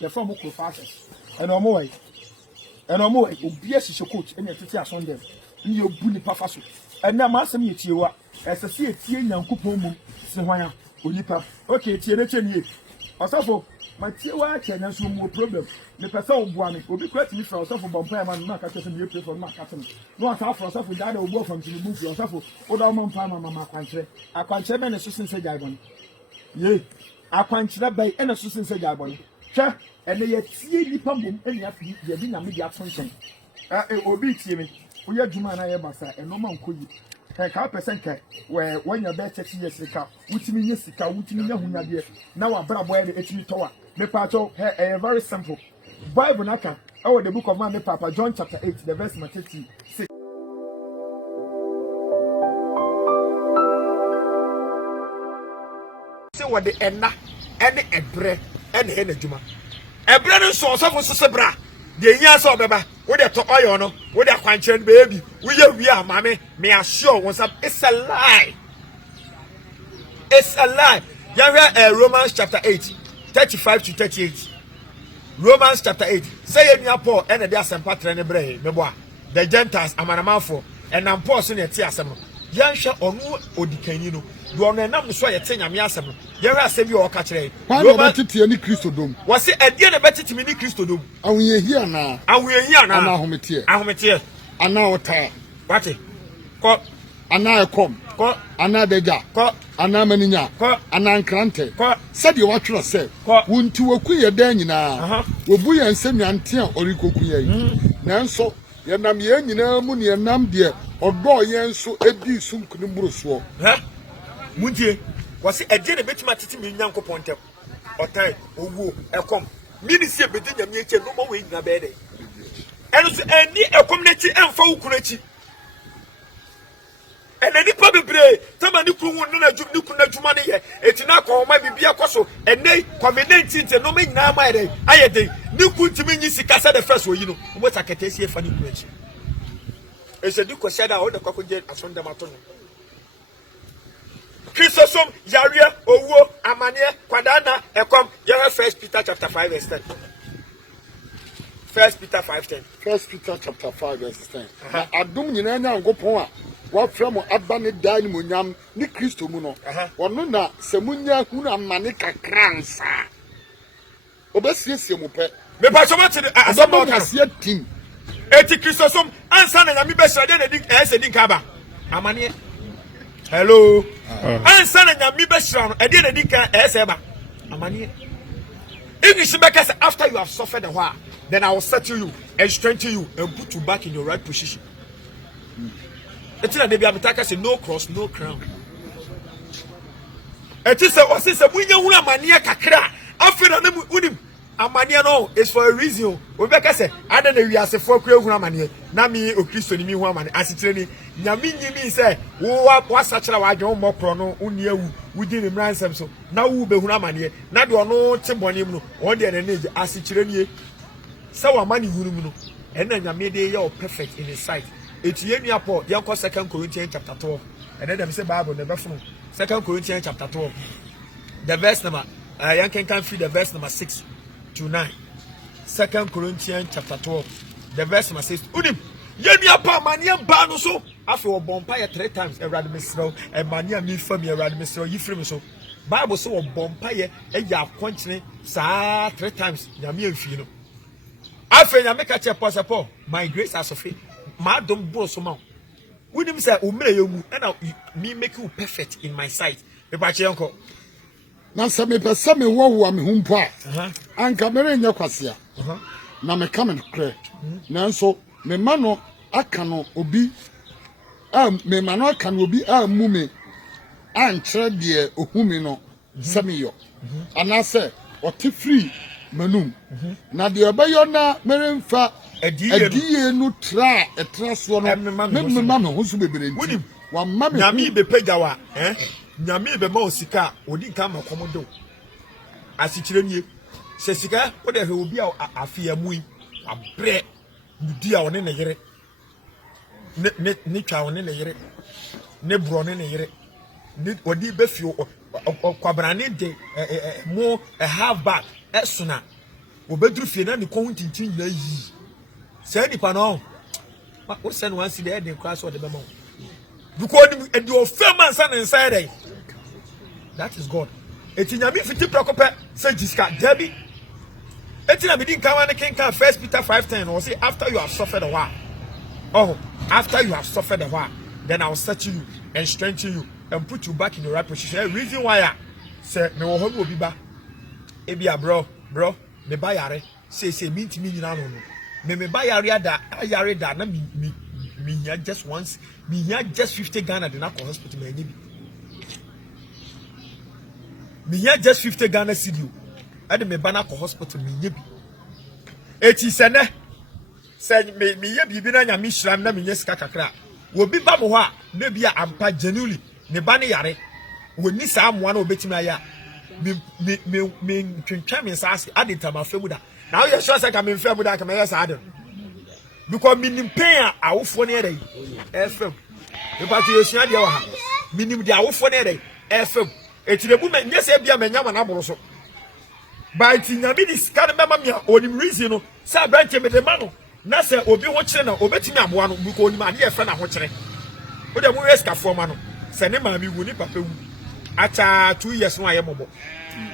the form of fastest. And on more, and on more, obvious is your coach, and you're on them. You bully pafaso. And now, Master Mutiwa, as a sea, and Kupum, Sawaya, Ulipa. Okay, Tiene, also, my Tiwa can answer more problem. The person will be quite me for yourself from Pam Market and you play for Market. No, half for yourself with that or work from to remove yourself or down on Pama country. I can't say an assistant said Jabon. Yea, I can't say by an assistant said Jabon. Sure, and they see the pump and you have to be a media function. It will be me. We are Juma and I Bassa and no man could. Percent where when you're better years ago, which means which means now a brab where the HB tower. Me pato very simple. Bible naka. Oh, the book of my Papa John chapter 8, the verse 36. Say what the enna any ebre and henna juma. Ebre no so so sebra. The years of Baba, with the top oil, with a quanchen baby, we are, mammy, may assure what's up. It's a lie. It's a lie. You Romans chapter 8, 35 to 38. Romans chapter 8. Say in your poor and the Asan Patra and Bray, the Gentiles, Amanamafo, and I'm pausing at Tiasam. Yansha or no, or the you are not so at Tenya Miasam. You are saving your catcher. Why not to any Christodom? Was it a dear better to mini Christodom? And we are here now. And we are here now. Ahometier. And now time. What it? Caught. And now come. Caught. And now the jack. Caught. And now Menina. Caught. And now Crante. Caught. Said you watch yourself. Caught. Won't to a queer den now. Will be and send me until or you could. Nanso, Yanam Yen, Muni and Nam dear, or boy Yen so Eddie soon couldn't bruise. Huh? Muntie, was it a dear bit matty me, Yanko Ponte? Or time, or a come. Minister between your nature, no more in a bed. And any a community and folk. And any public play, somebody who won't know money, it's not called my Bibia Cosso, and they convenient and no make now my day. I had the new good to me, Casa the first way, you know, what I can taste here funny question. It's a Duke Shada or the cockroach as on the Maton. Christosum, Yaria, Owo, Amania, Quadana, Ecom, Yara 1 Peter chapter 5 verse 10. 1 Peter 5:10. 1 Peter chapter 5 verse 10. I don't know go point. What from Abani Danimuniam, Ni Christo Muno. Or no, Semunia, Huna Manica Cransa. Obesius, Mupe. The Passamati, as a monk has yet team. Eti Christosum, and son and Ami Besha, then a Dinkaba. Amania. Hello. And son and Ami Besha, a dinner Dinka, Eseba. Amania. English because after you have suffered a while, then I will settle you and strengthen you and put you back in your right position. It's not the Biamataka say no cross, no crown. It is a winner mania kakra. After the Amania no, it's for a reason. Rebecca said, I don't know we are a 4 mania. Nami o Christo ni woman as it's training. Yamini me say, what such a wide more chrono, unia, we didn't ransom so. Now we be Hunamania, not do no Timbonium, one day and age as it's training. So our money will and then Yamede, you're perfect in his sight. It's Yenia Paul, Yanko 2 Corinthians chapter 12. And then them say Bible, the verse 2 Corinthians chapter 12. The verse number, Yankan can feed the verse number 6 to 9. 2 Corinthians chapter 12. The verse number 6. Udim, Yenia Paul, Mania Banoso. After a bonfire 3 times, a radimistro, and Mania me from your radimistro, you frame so. Bible so a bonfire, and ya quenching, sa 3 times, Yami Fino. After Yamaka Chapasapo, my grace as a faith. Madam Brosoma. Would him say, Ume, and me make you perfect in my sight. The Bachi uncle. Now, some people say me who whom part. And camera in your quasia. Now, me come and cray. Now, so me mano, I cannot obi. Me mano can obi, mummy. And tread dear, Ohumino, Samio. And I say, or free, Manum. Now, the Abayona, Merin fa. A dear no try a trust one of mamma who's be brilliant. One mammy, Yami be Pegawa, eh? Yami be Mosika, or didn't come a commodore. As it you, says Sika, whatever will be a fear mui, a bread, dear on in a yere. Nicha on in a yere, Nebron in a yere, Nid or deep befu or Quabrani de more a half back, as sooner. obedru fie na ne kon tintin nyina yi say nipa no what send one see the class or the memo because the offerman san inside there that is God etinyami fiti prekope say jiska debi etina me din kan wan ken kan 1 Peter 5:10 or say after you have suffered a while after you have suffered a while then I will set you and strengthen you and put you back in the right position. Reason why say me wo ho obi ba ebia bro me ba yare say me ntimi nyina no me ba yare da na me nya just once me nya just 50 Ghana de na hospital me nya bi me nya just 50 Ghana cedi e de me ba na hospital me nya bi eti se ne se me nya bi na nya me hyiram na me nya sika kakra wo bi ba mo ho a na bia ampa genuinely ne ba ne yare woni saa amoa na obetimi aya me twentwa me saase adenta ma famu da na you sure say ka me famu da ka me yes ade because minim pain a awofo ne ere fm e pa to yesua de wa ha minim de awofo ne ere fm etirebu me nyese bia me nyama na boro so ba ti nyame di ska ne mema me onim reason no say branch me de ma no na say obi ho kire na obetimi aboa no because onim ade e fa na ho kire o de mu risk afo ma no say ne ma mi wu ni papa wu acha 2 years no ayemobo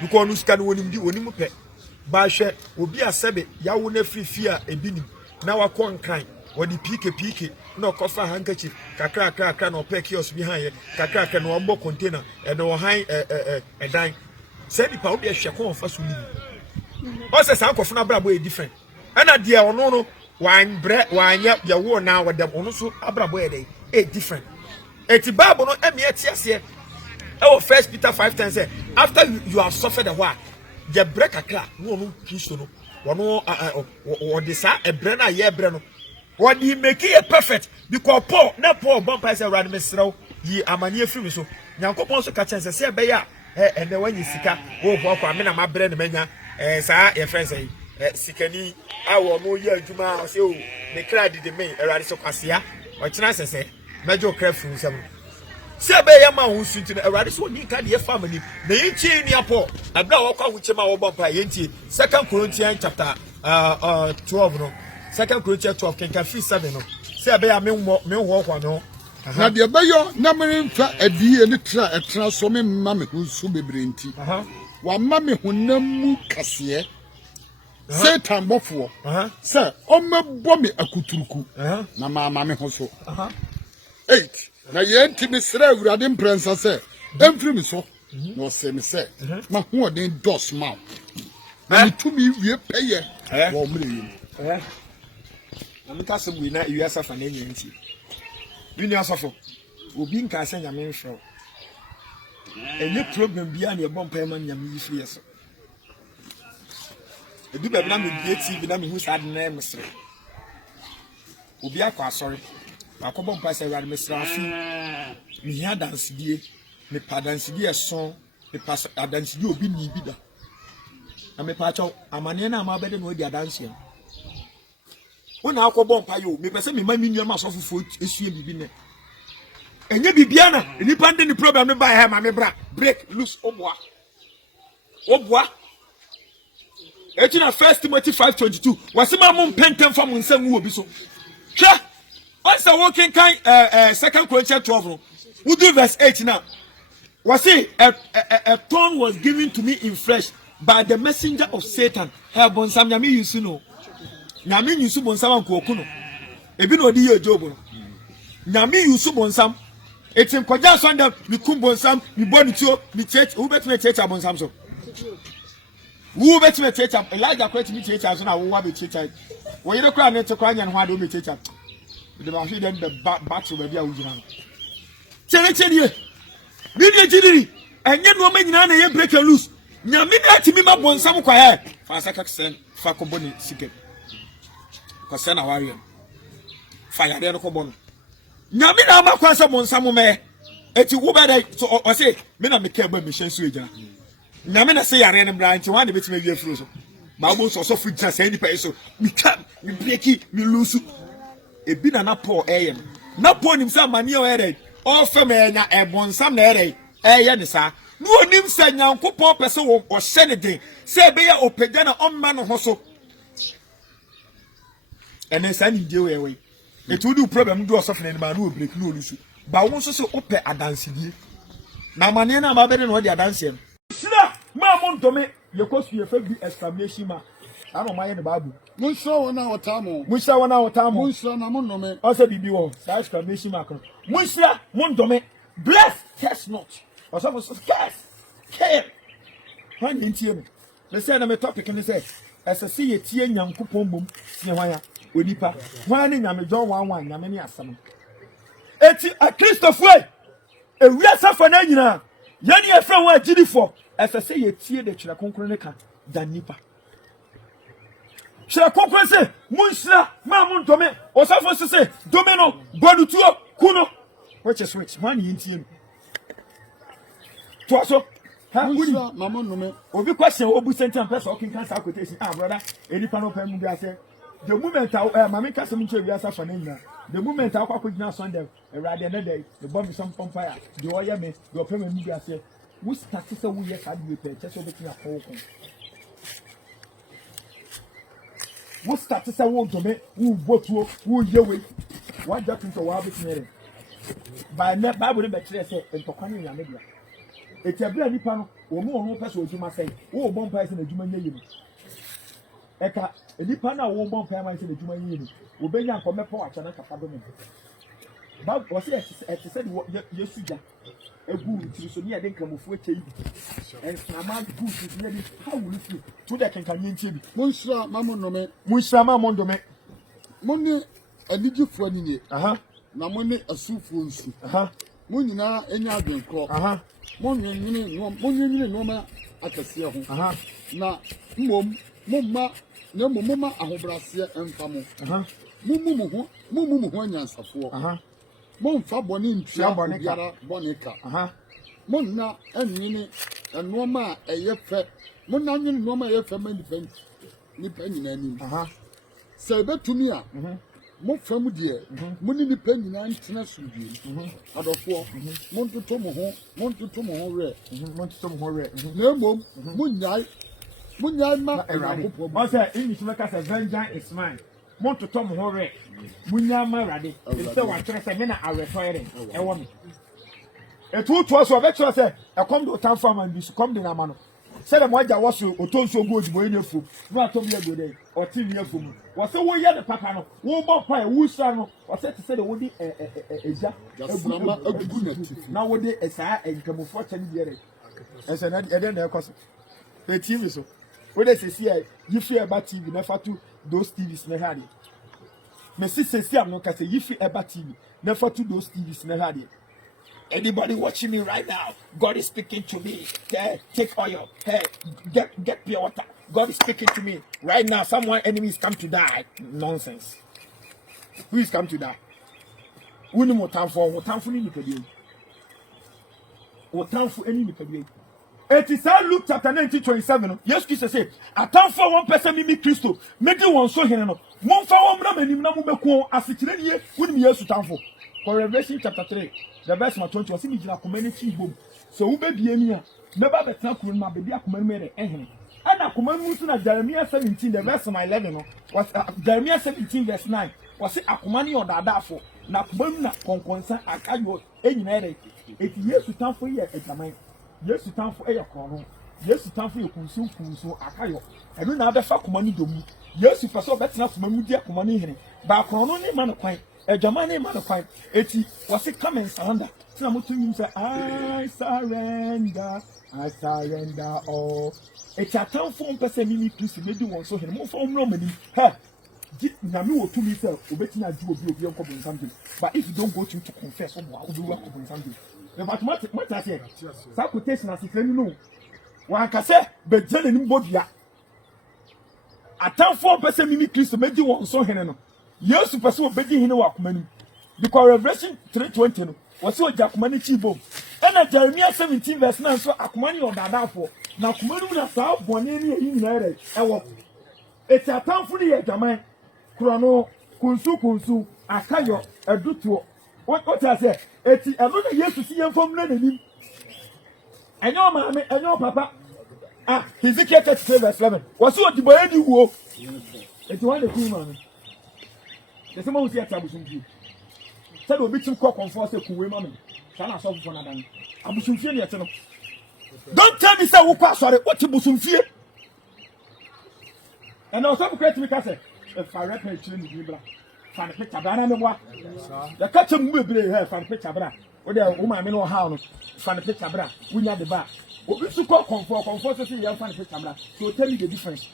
because no ska no onim di onim pe ba hwe obi asebe yawo na frifia ebinim na wakọ nkan wodi pike na okofa handkerchief kakra na opek kiosk bi han ye kakra na ombo container e no han dan say di pa obi ehwe ko onfa so ni o se san kofo na brabo e different ana dia ono no wan nya yawo na wadam ono so abrabo e dey e different eti bible no emi etiase oh 1 Peter 5:10 say after you have suffered a while the break akra no no Kristo no wono the sa ebre na ye ebre no what he make it perfect because Paul bomb say run me srew yi amani afiri me so nyankopon so ka chense say be ya ene wanyi sika wo bo kwa me na mabre ne manya sa ye friend say sikani awo no ye adwuma say o me kra de me erade so kwasea o kina sese mejo kra fun sem sebe ya ma hu sunti na awade so ni ka de family na yinchi ni apo abla wo kwa wuche ma wo bompa yinchi 2 Corinthians chapter 12 no 2 Corinthians 12 can fi 7 no sebe ya me wo kwa no na de beyo na me mfa adie ni tra so me ma me hu su bebrenti wa ma me hu namu kase Satan bofo se o mebo me akuturuku na ma me hu so 8 na yenti misra awurade mprensa se emfiri mi so no se mi se ma hu odin dos ma na mitumi wie peye wo mre yim na mika se bu na iwi asafa na enye nti bi ni asafo obi nka se nyame nhwe enye problem bia na ebom pa ma nyame yi fie so edu be na me bi TV na me hu sad na emsre obi akwa sorry akobo mpa se awurade mesra afi mi hia dansidie me padansidie son me pas adansidie obi ni bi da na me pa chaw amane na ma bede no di adansie wona akobo mpa yo me pese me ma mi nua so fofo esue bibi ne enye bibia na nipa ndi ni problem ne ba he ma me bra break loose obwa etina 1 Timothy 5:22 wasema mo pentem fa mo nsam wo bi so hwa once a walking kind 2 Corinthians 12 we do verse 8 now. Was say a tongue was given to me in flesh by the messenger of Satan. Her bonsam nyame yusu no. Nyame yusu bonsam anko okuno. Ebi no di ye job no. Nyame yusu bonsam. Etim kwaja so ndam mi kum bonsam mi boni tio mi church who bet me church bonsam so. Who bet me church Elijah kwet mi church so na wo wa be church. Wo yire kra na te kwa nya no ha do me church. The machine then the battle baby awujina chere video jidiri enye no ma nyina na ye break and loose nyame na atimi ma bonsam kwa he fa saka sen fa ko boni sike ko sen na warrior fa yare no ko bon nyame na ma kwa se bonsam me eti wo be dai so o say me na me ka ba me hyen so ejina nyame na se yare no branch wan de betime wi afuro so ba bo so fu jina se ni pa so mi ka mi breaki mi loose ebi na Paul na Paul nim say amane o ere o fem enya ebonsam na ere eye ne sa no onim se Nyankopon pese wo hye ne den se be ya opagya na omma no ho so ene sa ni je we etu di problem do osof na ni ma no break no olusu ba wo so se ope adansedie na mane na ba be no de adanse no sira ma mo ntome ye kosu ye fa bi exclamation ma ano ma ye ne babu Munsha wana watamo. Munsha wana watamo. Munsha na mo nnome. Ose bibi wo sa exclamation mark no munsha mo ndome bless test not osof so curse care han ntie no le say na me topic ni say esese ye tie Nyankopon mom tie hwan onipa hwan ni nyame John 1:1 nyame ni asam eti a Christopher ewia safa na nyina yani e fra ho agidifo esese ye tie de twere konkron ne ka dan nipa twere konkron se munsra ma mo ndome osafo se domino bonutuo kuno which is which hwan ni ntie no to aso Munsha mama nnome. Obi question obu sentence person okin can sa quotation brother enipa no pam bi ase the moment mama ka sem nche wi asa fa na nyina the moment akwa kwagina Sunday erade na day the bomb some fire the oya me the pam mi bi ase we start say we yes ade pe che so betina ko ko we start say we dome we botuo we yewe what that into wa betina by na Bible be kire say ntokwa ni nyame dia etiabra nipa no wo mo pese odwuma sei wo bom pa ese na adwuma nye yim eka nipa na wo bom pa ma ese na adwuma nye yim wo benya nkomepo acha na kapa do mo ba wo se ete se yesu ja egu tiri so ni ade nkramofu eche yi en na ma good ni ade how will you to the kan nye ntie bi Munsha mama nnome. munsha ma mo ndome Moni adigifo ni nye. aha Na moni asufo nsu. aha Mo nyina enya adwenkro. aha Mo nyinyi no akase ho. aha Na mmom momma na momma ahobrase emfamo. aha Mumu ho anyansafo. aha Momfa bone ntua biara boneka. aha Monna enwini enoma eyefe. Monna nwini enoma eyefe nipa nyina anim. aha Se betumi a mo fam de muni nipa nyina ntena sudie adofo montoto mo ho re montoto mo ho re na mom munyai ma erakopo o say English make say vengeance is mine montoto mo ho re munya ma rade se wa kire se me na awetoire e wo me etu to so be kire se e come do time farm and this come de na ma no se le mo aja wo so otonso go ojibo ene fu no atom ye go dey o ti ni afu mu wo se wo ye de papa no wo bo pa e wu sra no wo se te se de wo di eja ebuama agugu na tifu na wo di esa enkamofo cha ni dire esa na e de na ekoso e TV so wo de se si you feel about TV na fatu those TVs na hade me si am no ka se you feel about TV na fatu those TVs na hade. Anybody watching me right now, God is speaking to me. Hey, take oil. Hey, get pure water. God is speaking to me right now. Someone enemy is come to die. Nonsense. Who is come to die? Who no more time for? What time for any pedigree? What time for any pedigree? It is Luke chapter 19:27. Yes, Jesus said, "A time for one person mimi Christo. Make the one so here no. Mon for one na meni na mo be ko asikyire nie. Who me yesu time for?" For Revelation chapter 3. The verse 20 was in the community home. So who be near? Never bet not kuruma baby a commemorate ehne. And a commemorate na Jeremiah 17, the verse 11 was Jeremiah 17 verse 9. Was it a command or that for na kumana konkonsa akayo enyinere. It years to time for year examine. Yes to time for a corner. Yes to time for your kunsu akayo. And when other fa kumani domu. Yes to person bet not memudia kumani here. Ba kono ni man kwai. A German man of eti was it come and surrender? Some to him say, I surrender all. It's a town for person, mimi, please, maybe one so him more from Romany. Ha! Namu to myself, Obetina do be your couple something. But if you don't go to confess, what will you work upon something? The mathematics, what I say, Sakutation as if you know. One can say, but telling him bodia. A town for person, mimi, please, maybe one so him. Yes, to pursue begging him work money. Because Revelation 3:20 was so Jackmani Chibo. And Jeremiah 17 verse 9 so Akumani or Dada for. Now Kumanu na sa born in marriage. It's a town for the German. Krono, Kunsu, Akayo, a duto. What I say? It's another year to see him from Lenin. And your mammy and your papa. Ah, Ezekiel 33 verse 11. Was what the boy any wo? It's one the cool man. The same who see a Tabusum. Said will be too cock on force a cool woman. Can I solve for another? Abusum fear yet. Don't tell me, sir, who pass on it. What you busum fear? And also, create me, Castle. If I reckon it, you will find a picture. I don't know what the catch of movie here, find a picture. Or the woman, I know how find a picture. We have the back. We should call comfort to see you find a picture. So tell me the difference.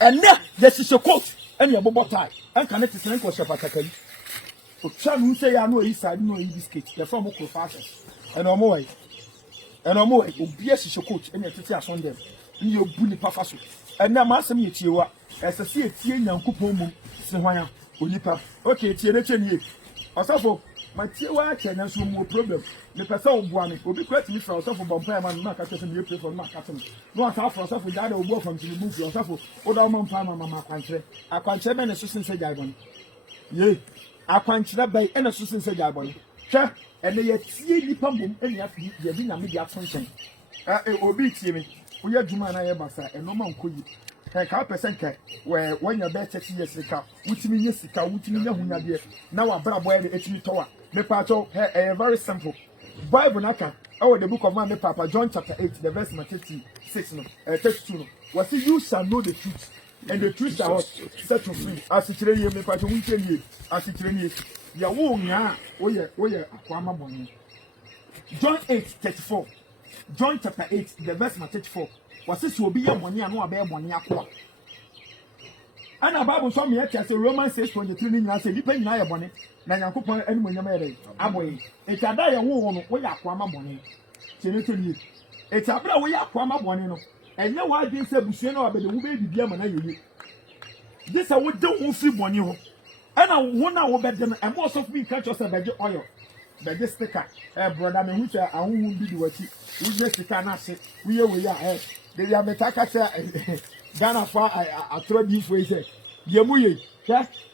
And now, this is your coat and your bubble tie. And connect to Sanko Shapaka. So, Chan who say I know his side, no biscuit, the form of fashions. And no more. And no more, yes, is your coat and your teacher on them. You bully pafaso. And now, Master Michiwa, as I see a tea and Kupomu, Sawaya, Unipa. Okay, Tiene. Also, my tea work and that's no more problem. The person will be quite me for yourself about Payman Market and you pay for Marketing. No, I have for yourself with that or work from to remove yourself or down on Pama country. I can't say an assistant said Jabon. Yea, I can't that by an assistant said Jabon. Sure, and they yet see the pump and you have been a media function. It will be to me. We are Juma and I and no man could. A percent where when you're better 30 years ago, which means yes, which means you now a bravo and a tower. Me pato, very simple. Bible naka, oh, the book of my Papa, John chapter 8, the verse 36, 32. Was it you shall know the truth, and the truth shall set you free. As it really me pato, we tell you, as it really is. Ya won't ya, oh yeah, Aquama Bonnie. John 8, 34. John chapter 8, the verse 34. Was this will be a money and no bear money aqua? And a Bible saw me as a Roman says 23 in I said, depending on your bonnet, Nanakupon and when you're married. Aboy, it's a die a woman where Aquama money. It's a brother where Aquama bonino. And no one didn't say Busino, but the woman be Diamond. This I would do free money. And I wonder what them and most of me catch us about the oil. But this sticker, brother, me which I won't be the what you just cannot say. We are. They are metaka Ghana for I throw this way say Yemuye,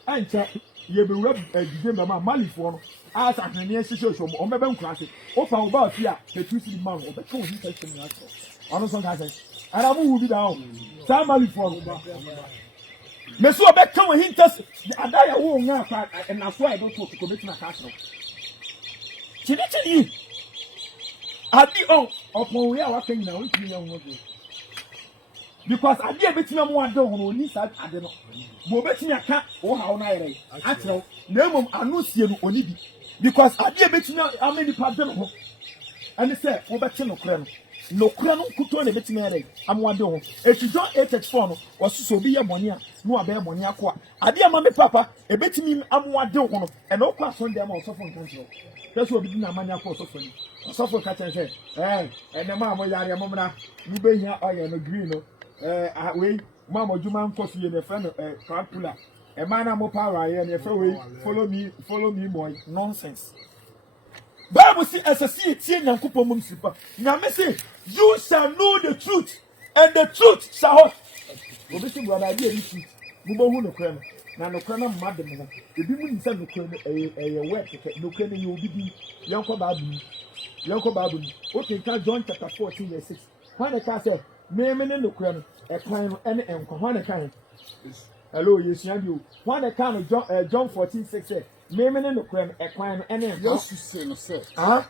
and you be rubbed a game Mali for as a near situation or maybe classic. Open about here, the twisted man or the cool section. I don't know, and I will be down. Somebody for Meso back come hint us. I die a woman and that's why I don't want to commit my castle. Chinichi, I be on upon we are walking now. Because I did a bit more don't need that. I don't know. Bobetia can't or how I actually no I know see you only because I did a bit how many parts and they said, Obertino Cram. No crown could turn a bit married. I'm one door. If you don't eat it for was so be a money, no a bear money aqua. I dear mammy papa, a bit me, I'm one door and no class on them also from control. That's what we did not mania for suffering. Suffer cat and said, eh, and the mamma, Yamma, you be here, I am a green. Wait, Mamma, you man for you and a friend, Carpula. A man, I'm a power, and a follow me, boy. Nonsense. Bible see as a sea, and Kupomum super. Now, say, you shall know the truth, and the truth shall. Obviously, what I did is Mubo no creme. Now, no creme, madam. If you wouldn't send a web, no creme, you will be Yonko Babu. Okay, John chapter 14, verse 6. When the castle. Me no creme, a kind and one kind. Hello, yes, you. One kind of John 14, 6. Me no creme, a kind and yes, you say no, sir.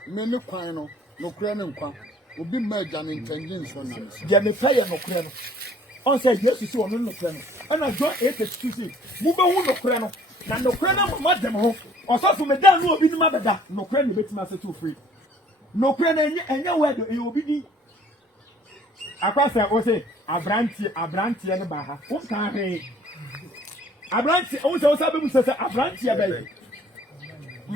Me no crime, no creme, will be merged and intending for me. Jammy Player no creme. On said, yes, you saw no creme. And I John 8 exclusive. Move on no creme. Now no creme, madam, or so for me, down no be the mother. No creme, you bet myself too free. No creme, and your way you will be. Across I say, Abranti and Baha. What can I? Abranti also says Abranti, baby.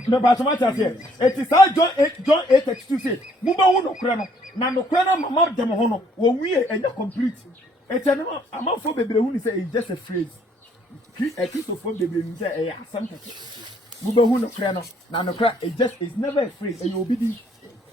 No, but what I say, it is our John 8 to say, Muba no crano, Nano crano, Mamma Demohono, when we are complete. It's an amount for baby who say it's just a phrase. A piece of phone baby say, something. Muba no crano, Nano crack, it just is never a phrase, and you will be.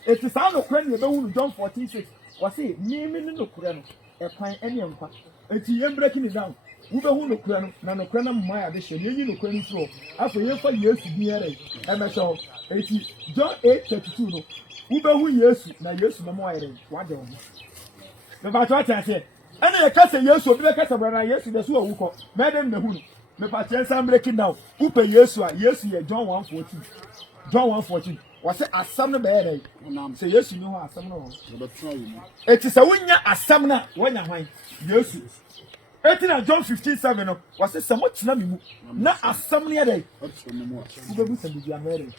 It is our crano, John 14 6. Was it me no crano, a pine any uncle. It's him breaking it down. Who no crano, Nano crano, my addition, you know, crano. After you for years to be here, and I saw 80 John 8 32. Ubehu Yesu na Yesu na mo ayere wade wo. Me ba to atiase. Ene ye kase Yesu obi be kase bra na Yesu de so awuko. Me dem na hu. Me pa tie sam breaking down. Upe Yesu a Yesu ye John 1:14. John 1:14. Was say asam no be ere. Say Yesu no asam no. Eti se wonya asam na wonya hwan. Yesu. Eti na John 15:7 no. Was say samo tina me mu. Na asam ne ere. Ubebu se bi amere.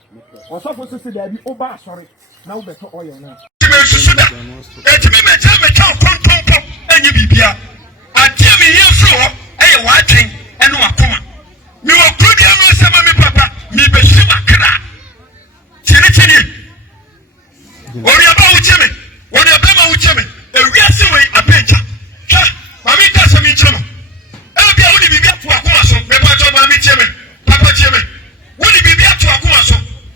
Also for say there be oba asori. Na wo beto oil na. Eti me cha kontonko enye bibia. Atie me Yesu ho eye watwen ene wakoma. Mi wo kudi anu sema mi papa mi be shima kra. Chini. Ori aba ucheme. Ori aba ucheme. Ewiase we apenja. Ha, mami ta se mi chemo. E bia wo ni bibia to akoma so. Me ba jo mami cheme. Papa cheme. Wo ni bibia to akoma so.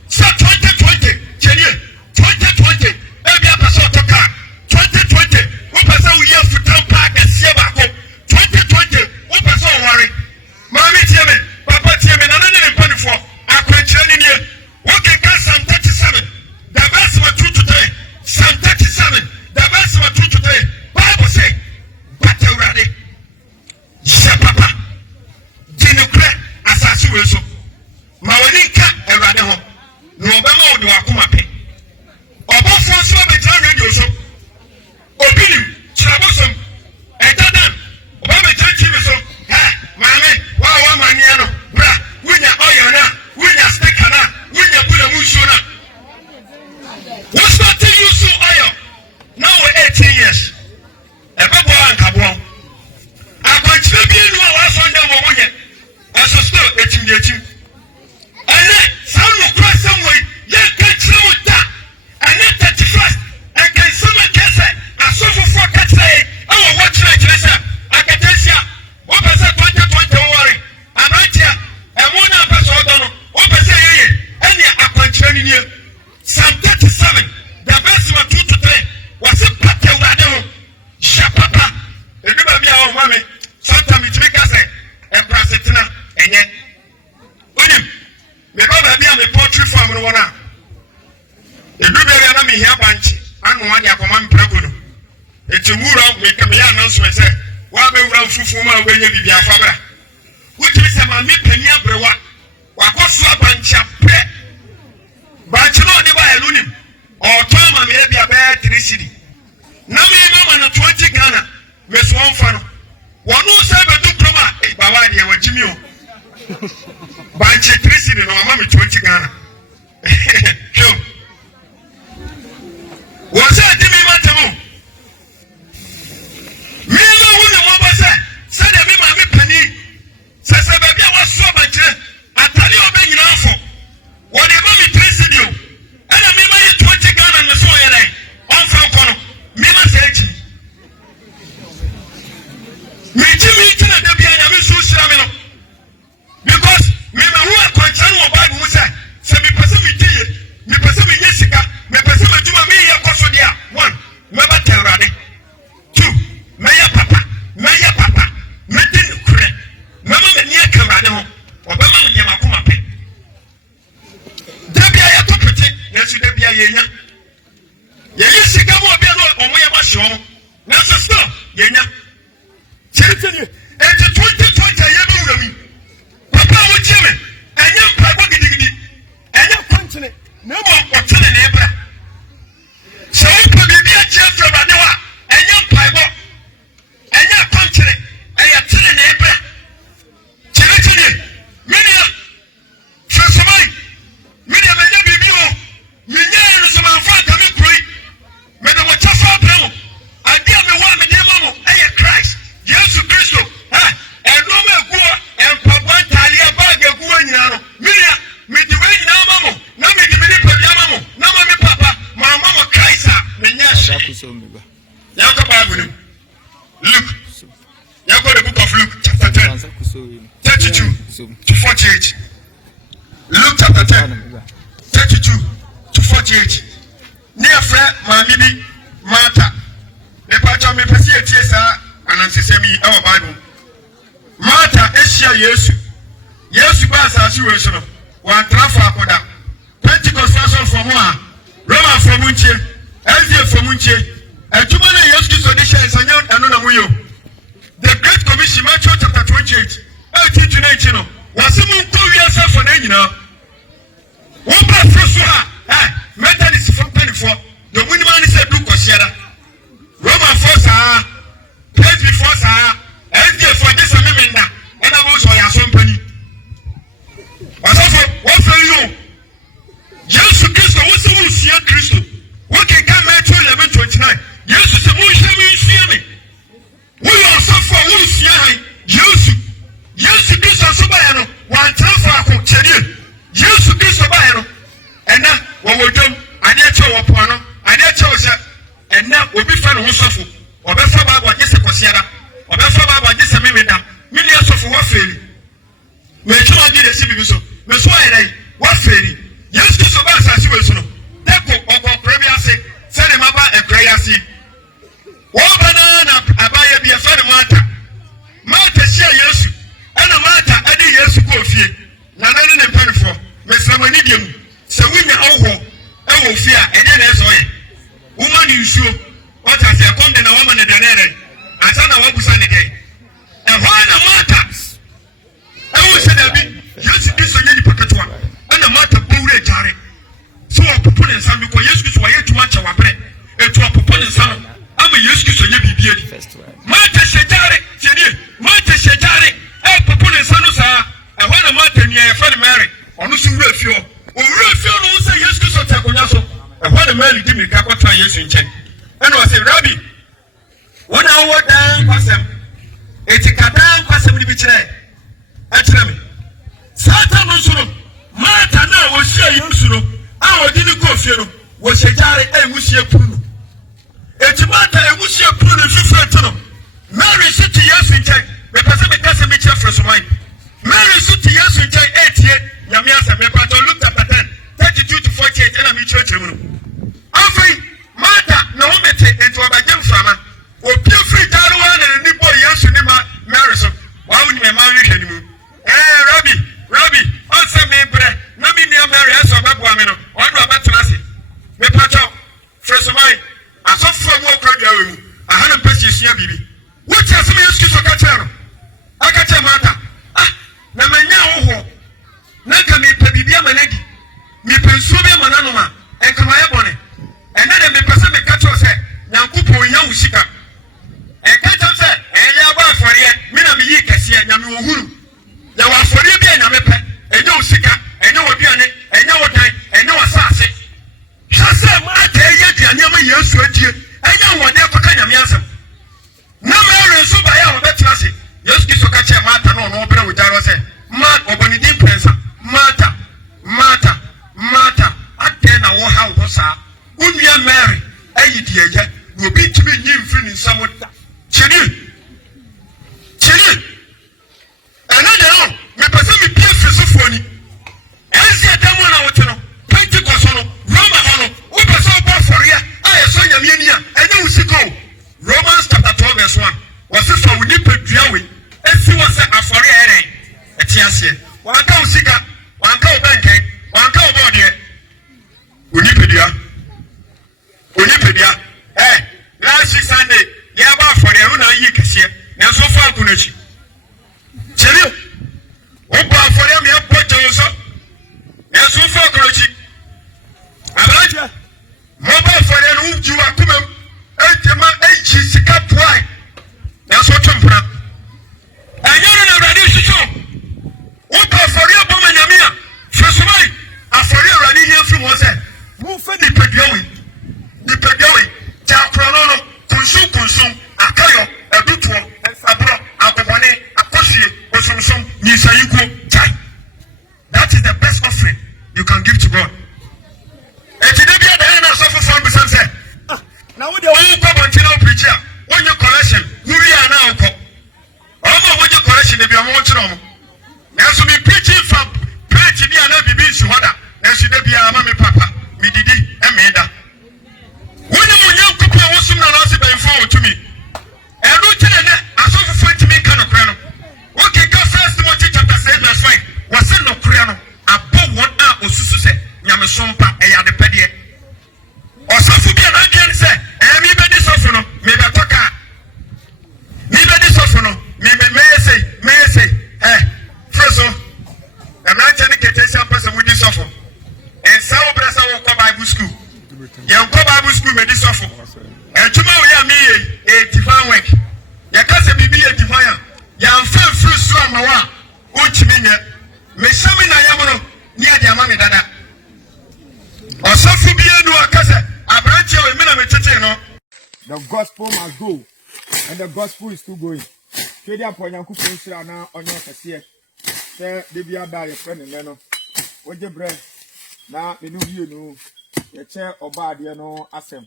Sa 2020 cheni. 2020 e bia pa so to ka. 2020 wo pa sa wo ye futan pa ka sie ba ko. 2020 wo pa so worry. Mami cheme. Papa cheme na na ne mpanifo. Akwanchire ni nie. Okay, Psalm 37. The verse 2 to 3. Psalm 37. The verse 2 to 3. Bible say, "But already, Shepapa, Dinukre, Asasi Weso, Mawanika, Erade ho, no Obama o do akuma pe. Obo fonso be tan radio so. Obinim, Chirabosom, Etadan, Obama tan TV so. Ha, mame, wa mania no. Bra, winya oyana, winya sticker na. Winya pula mushona. What's that thing you so oil? Now we're 18 years. Ebabo ankabo. Akwanchire bi enu a wa so ndem wo wonye. Aso still etim. Ene samu kwasam we ye kachire wuta. Ene 31st. Eken sama kese. Aso fofo kachire. Awo wachire sa. Akatesia. Wo pese 2020 worry. Amatia. Emuna pese odono. Wo pese yeye. Ene akwanchire ni nie. Psalm 37, the verse 2 to 3, was a pattern with Shapapa. Everybody, our mommy, sometimes it makes us a prasetina, and yet, William, because I am a poultry farm. If you be me here, bunch, and one ya command Praguno. It's a mura, make a announcement, say, while we run Fufuma when you be a father. Which is a mammy Penia Brewa, what was your bunch of prayer? But you know, they buy a lunim or Tom and maybe a bad 3 city. Now, me, no 20 Ghana, Miss One Funnel. One who said, but do come out, Bavaria or Jimmy. But 3 city, no, mammy 20 Ghana. What's that, Jimmy Matamo? Me, no one of us said, I mean, my penny. Says, I was so much. I tell you, I'm being awful. Whatever me trace you, and I mean 20 Ghana and the soil on Falcon, me must say, me Jimmy, the Biana, so Shamino. Because me, who are concerned about who said, Semi Pacific, me Pacific Jessica, me Pacific to me, a Cosodia, 1, never tell Radi, 2, Maya Papa, Metin Kure, Mamma near Camano, or Mamma Yamakuma Pay. Yes, you be a yenya. Yes, you come up here on my show. Now, stop, yenya. Certainly, and the 2020 year, Papa would tell me, and young Papa Giddy, and your continent, no more or tell a neighbor. So, it could be a chef from Anoa, and young Papa, and your continent, and your tell a neighbor. Certainly, many for somebody, many of them be you. You know, some of my family pray. May the watch of our people. I give me one, my dear mama, hey, Christ, Jesus Christ, and Roma Gua, and Papa Talia Bag, a Guaniano, Milia, me the way now, Mamma, now me the minute of Yamamo, now my papa, my mama Christ, Menyasha. Yaka Bible. Look, Yaka the book of Luke, chapter 10, 32 to 48. Luke chapter 10, 32. 48. Near friend, my baby, Martha. The part of me, Pesiesa, and Ansemi, our Bible. Martha, Asia, yes. Yes, you pass as you were. One transfer for that. Pentecost from one. Roma Roma from Munche, Ezia from Munche, and two money years to Sodisha and Sanyan and Nonamuyo. The Great Commission, Matthew chapter 28, 18 to 19, was a moon 2 years for Nina. One by Frosua, Metal is from 24, the Winman is a blue Cosiera. Roma Fossa, place before Sir, Ezia for this amendment, and I was for your company. What for you? Jesus Christ, what's the one see Christ? What can come at 11:29? Jesus, the one see me. We are so far, we see Jesus. Jesus Christ, so by one time for a coach. Jesus Christ, by and now what we do, I did show up on, I did show us, and now we'll be found who suffer. Or better about this, a Cosiera, or better about this, a millions of warfare. May you not get a civil so. That's why what fairy? Yes, this about Sassuolo. Deco or Premier say, send him about a prayer see. One banana, Abaya be a fan of Martha. Martha share yes, and a Martha, Eddie yes to go fear. None and penny for Mr. Manidium. So we know how I will fear, and then as well. Woman, you sure what has there come to a woman in the net? I don't know what was on the day. And why the Martha? I will say that. Yes, this is a pocket one. And a matter of Jari. So a proponent, some because yes, you are too much of a bread. And to a proponent, some I'm a yes, you should be beard. Mata Shetari, Mata Shetari, a proponent, Sanusa, and when a matter near a friend Mary, or no sooner refuse, or refuse, who say yes, you should take on us. And when a man give me Capota, yes, in check. And I say, Rabbi, 1 hour down, pass them. It's a Kadan, pass them to be chair. Actually, Satan Musuno, Martha now was share Yusuno, our dinner coffee was a jar and we see a punu. It's Martha and we see a punu if Mary City, yes, in check, the Pacific Casamich first mine. Mary City, yes, in check 88, Yamiasa, Mepato looked at the 10, 32 to 48, and I'm in church. After Martha, no mete into a bagam farmer, or pure free Darwan and a new boy, yes, in Marison. Why wouldn't you marry anymore? Rabbi, answer me, bread. No, me near Mary as a Babuamino, or Robert Lassie. Me Pacho, first of all, I saw from more crowd. I had a purchase here, baby. What has me excuse for Catero? I got your mother. Na manya Naka me Pabia Manegi, me Pensubia Mananoma, and Kamaya Bonnet. And then me person me catch us, Nankupo Young Shika. And catch us, and Yawa for ye, Minami Cassia, Yamu. There was for you being a mepe, and no sicker, and no piano, and no time, and no assassin. Shasa, I tell you, I never used to it, and no one ever can answer. No matter so by our veterans, just give a catch a matter no open with Jarose, Mark or Bonidin Prensa, Martha, I tell now how was her. Would me and Mary, a dear, will be to be new friend in somewhat. Chili. Another, me person me pay so funny. As you don't want to know, Pentecost on Roma on, who person born for here, I saw your mania, and you will go. Romans chapter 12 verse 1. Was it for we need to do away? And see what's a for here. It's yes, one go sicker, one go banking, one go body. Unipedia. Last Sunday, yeah, for the owner, you can see. Now so far, Kunachi. Tell you, what for them, you put also. Now so far, Kunachi. Abaya, mobile for them who you are coming. 8 months, 8 is a why. That's what I'm from. And you're in a radiation. What for your woman, Yamia? First of all, I for your radiation from was that. Move for the Pedowi. The Pedowi, Japrono, Consum, Akayo, a Duto, and Fabro, Akobane, Akoshi, or some Nisayuko, Chai. That is the best offering you can give to God. And today, the end of the sunset. Now, when you come and tell preacher, when your collection, who we are now, when your collection, they be a monster. Now, so be preaching from preaching, and not be being Suhada, and she be a mammy papa, me didi, and Meda. When you young couple was soon announced by phone to me, and look at that, I saw for 20 me kind of crown. Okay, go first to watch chapter 7, verse The gospel must go, and the gospel is still going. Trade upon your cooking now on your cashier. There, they be a your friend and Leno. What your bread? Now, you know, your chair or bad, you know, ask him.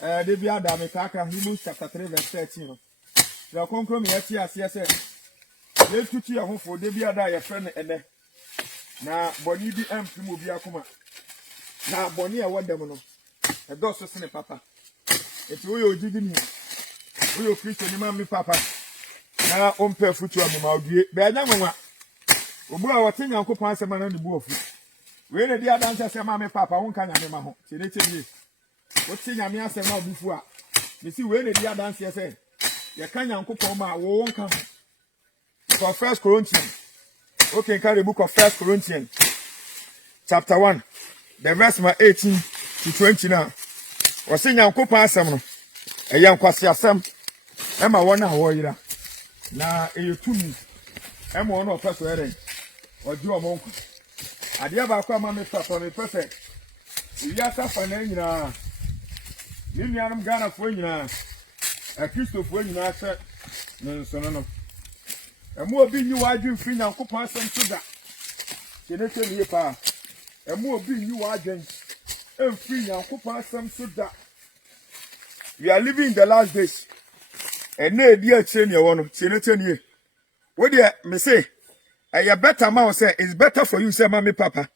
They be a damn Kaka, Hebrews chapter 3, verse 13. The concrete, yes. Let's put your home for they be a your friend and then. Now, Bonnie be empty, will be a coma. Now, Bonnie, I want them. A dose of sin, papa. It's who you digging here. Who you Christian, mammy, papa. Now, on per foot to a mouth, but I don't know. Obo wa tin yanko pan se mana ne bu ofu we ne dia danse se ma me papa won kan nyame ma ho ti ne temi wo tin nyame asem na obufu a me si we ne dia danse se ye kan yanko pon ma wo won kan for 1 Corinthians. Okay, carry the book of 1 Corinthians chapter 1 the verse 18 to 20 now. Wo sin yanko pan asem no e yan kwase asem e ma won na wo yira na e yetumi e mo no ofaso eren oju omonko ade ba kwa ma me papa me pese iya safa na nyina ni nuanum Ghana fo nyina a Christopher nyina se no so no emu obi nyi wadwen fi Nyankopon asem so da kene temi pa emu obi nyi wadwen emfi Nyankopon asem so da. We are living in the last days and na edi a kire ne wo no kene temi what do me say? You better man say it's better for you, say mommy papa.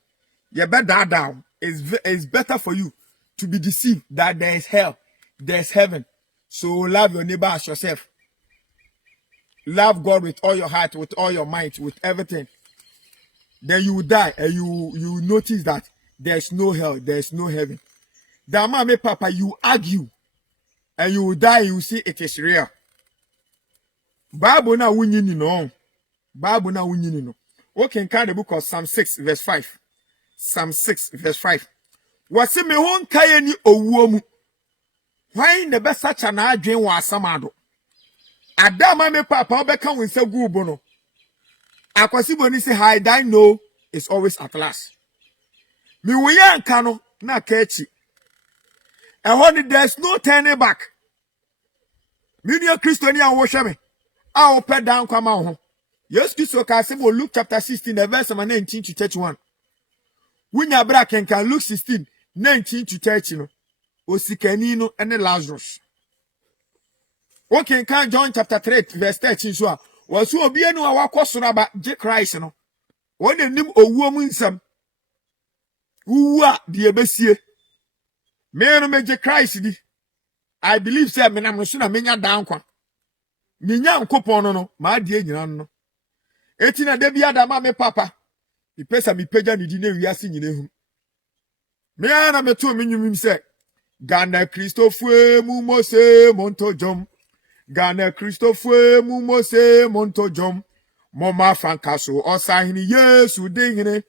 You better down. It's better for you to be deceived that there is hell, there's heaven. So love your neighbor as yourself. Love God with all your heart, with all your mind, with everything. Then you will die and you notice that there's no hell, there's no heaven. That mommy papa, you argue and you will die, you will see it is real. Bible na wunyini no. Bible na wunyini no. Okay, can the book of Psalm 6 verse 5. Psalm 6 verse 5. Wasi me hon kaye ni owuo mu. Why ne be such an adwen wa asamado. Adama me papa obeka wonse gubo no. Akwasi boni say hide I know it's always at last. Me wo yanka no na ka echi. And there's no turning back. Me ni Christian an wo hwe me. A open down kwama ho. Yes, Christo ka se mo Luke chapter 16 the verse 19 to 31. Wunya bra kenka Luke 16 19 to 30 no. Osikani no ene Lazarus. Okay, kan John chapter 3 verse 13 so a. Wasu obi enu a wakosoro ba je Christ no. Won enim owuo mu nsam. Wuwu a de ebesie. Me no meje Christ di. I believe say me na mo so na menya dan kwa. Minya nkopon no ma die nyina no eti na da bia da ma me papa mi pesa mi pagya ni di na wiase nyina hu me ana meto menwum se Ghana Christopher mu mose montojom Ghana Christopher mu mose montojom moma fankaso osahini Yesu dingine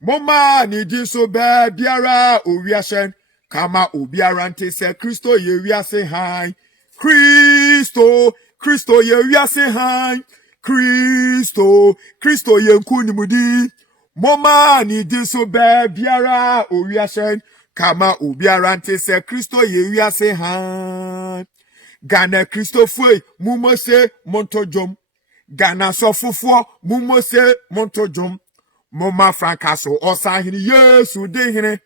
moma ni di so ba biara owiasen kama obiara nte se Kristo ye wiase han Kristo ye wiase han Kristo ye nkunimudi moma ni di so be biara owiase kama obiara nte se Kristo ye wiase han Ghana Christopher mumose montojom Ghana sofofo mumose montojom moma frankaso osahini Yesu dehine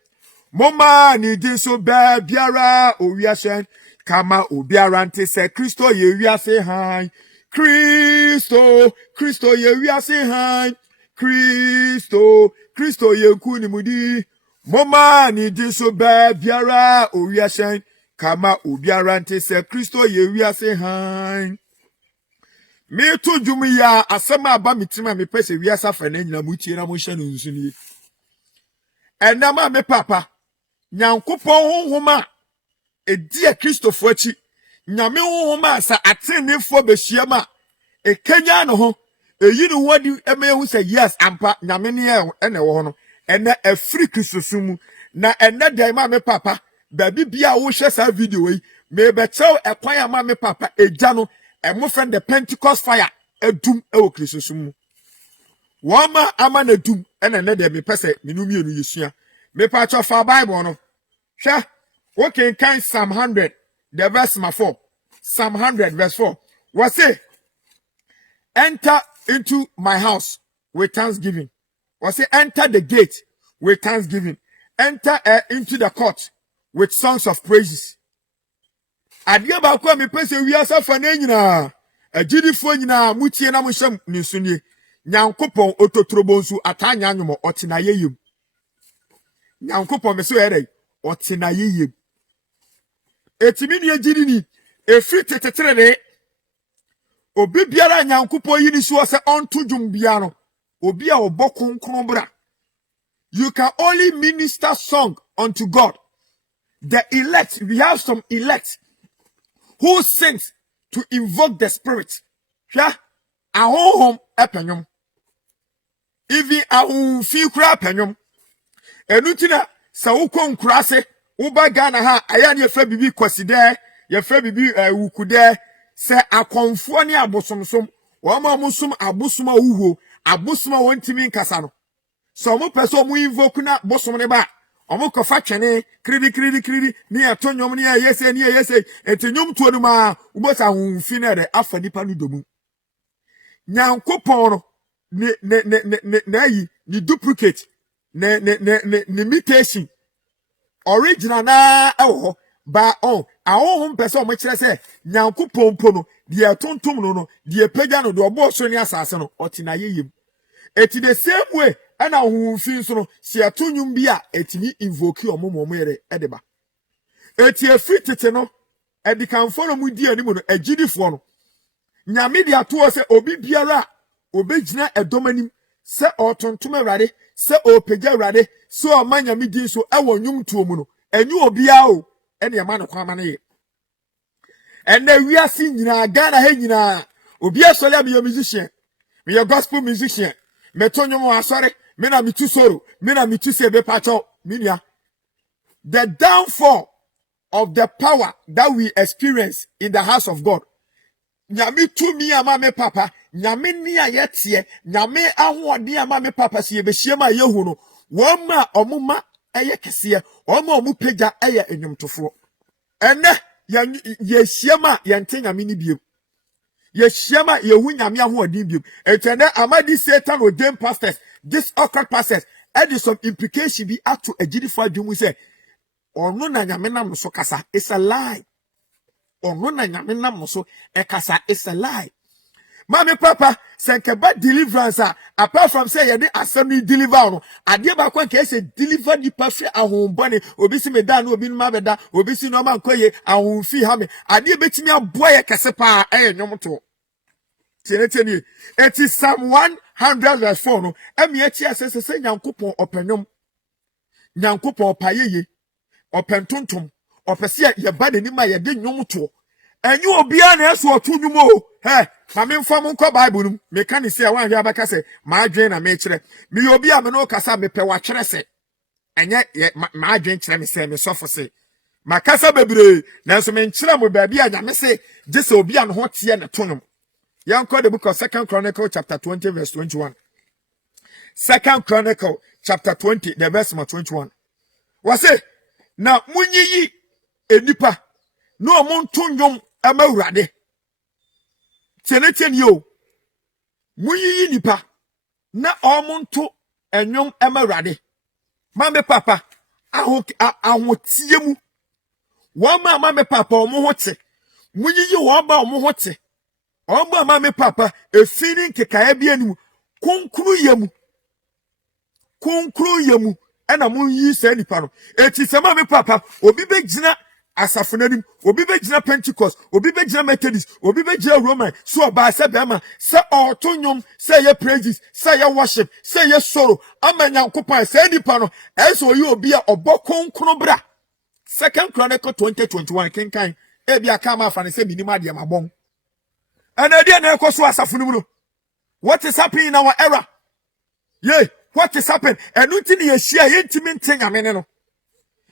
moma ni di so be biara owiase kama obiara nte se Kristo ye wiase han Kristo ye wiase han Kristo ye nkunimudi moma ni di so be biara owiase kama obiara nte se Kristo ye wiase han. Me to dwumi ya asema aba mitima me pese wiasa fa na nyina mutie na mo hye no nsuni enama me papa Nyankopon honhoma edie Kristofo achi nyame honhoma sa atenefo behyiama ekanya no ho eyi no wadi emehu say yes ampa nyame ne ene wo ho no ene afri Kristosumu na ene dai ma me papa baby bia wo hye sa video yi me be chew ekwan ama me papa eja no emo friend the Pentecost fire edum ewo Kristosumu woma ama na dum ene ne de me pese menumi enu yesua me pa cho fa Bible no hwe okay kan Psalm 100 the verse 4. Psalm 100 verse 4. What say? Enter into my house with thanksgiving. What say? Enter the gate with thanksgiving. Enter into the court with songs of praises. Adia ba kwa me pese wiasa fa na nyina. Agidifo nyina mutie na mo hyem ni sunie. Nyankopon ototrobo nsu atanya anwom otena yeyem. Nyankopon me so yere otena yeyem. Etimi ni agidi ni efri tetetere ne. Obi biara Nyankopon yi ni so se onto dwum bia no. Obi a obọ kronkron bra. You can only minister song unto God. The elect, we have some elect who sings to invoke the spirit. Yeah, ahom epenyum. Even ahom fi kura penyum. Enutina sa ukọ nkura se uba Ghana ha aya ne yefa bibi kwaside, yefa bibi wukude se akonfo ne abosomsom. Wo ma musum abosoma wuho, abosoma wontimi nkasa no. So mo pese mo invoke na bosom ne ba. Omo kofa twene kridi ni atonyom ne yese etenyom tuo no ma ubosa hunfi na de afa nipa no domu. Nyankopon no ne yi ni duplicate ne imitation original na ewo ba ahom pese omo kire se Nyankopon po no de tontom no de pagya no de obo so ne asase no otina yeyem. Eti the same way ana hunfi so no se atonyum bi a etimi invoke omomo yere edeba. Eti efri tete no edikanfo no mudi animu no agidifo no nyame de ato se obi biara obegina edomanim se otontom awrade se opagya awrade se o manyame din so ewo nwum tuo mu no enyu obia o ene yama no kwama ne ye ene wiase nyina Ghana ha nyina obi asole me musician me gospel musician me tonyom asore me na mitu soro me na mitu sebe pacho minia. The downfall of the power that we experience in the house of God. Nyame tu mi ama me papa, nyame ni ayetie, nyame ahode ama me papa se yebehie ma yehu no. Wo ma omuma eye kese, wo ma omu pagya eye enwomtofo. Ene ye hie ma ye nte nyame ni biem. Ye hie ma ye hu nyame ahode biem. Etene amadi Satan ordained pastors, this occult pastors, and some implication be up to a G5 adwum say ono na nyame nam so kasa. It's a lie. Ono na nyame nam so e kasa. It's a lie. Mami papa senkeba deliverance apart from say ye dey assembly deliver no ade ba kwa nke say deliver the perfect ahombone obi si me da no obi ma beda obi si no ma nkoye ahomfi ha me ade betimi aboye kese pa nwomto tieneteni eti Psalm 100 verse 4 no emi echi asese Nyankopon openyom Nyankopon opayeye opentontom opese ye ba dani ma ye de nwomto enyu obia na eso otu nwum o he ma me mfa mo nkọ Bible num me ka ni se wan hwe abaka se ma adwen na me kire me obi a me no kasa me pe wa kire se enye ma adwen kire me se me sofo se ma kasa bebre na so me nkire mo ba bia nya me se je se obi a no ho tie ne tonum yanko the book of 2nd Chronicle chapter 20 verse 21. 2nd Chronicle chapter 20 the verse 21. What say na munyiyi enipa no mo ntonyom amawurade teneten yo munyiyi nipa na omonto enwom amawurade mame papa ahotie mu wo mame papa omo hote munyiyi wo ba omo hote omo mame papa efini nkekae bia nim konkru yemu ena munyi se nipa no eti se mame papa obi begina asafonanim obi begina Pentecost obi begina Methodist obi begina Roman so ba se bema se otonyom se ye praises se ye worship se ye soro ama Nyankopon se nipa no eso yi obi a obokonkro bra 2nd Chronicle 20:21 kenkan e bia ka ma fa ne se minima de mabon ana dia na ekoso asafonanim no. What is happening in our era? Yeah, what is happening? Enuti ni ye hia ye ntimi ntenya me no.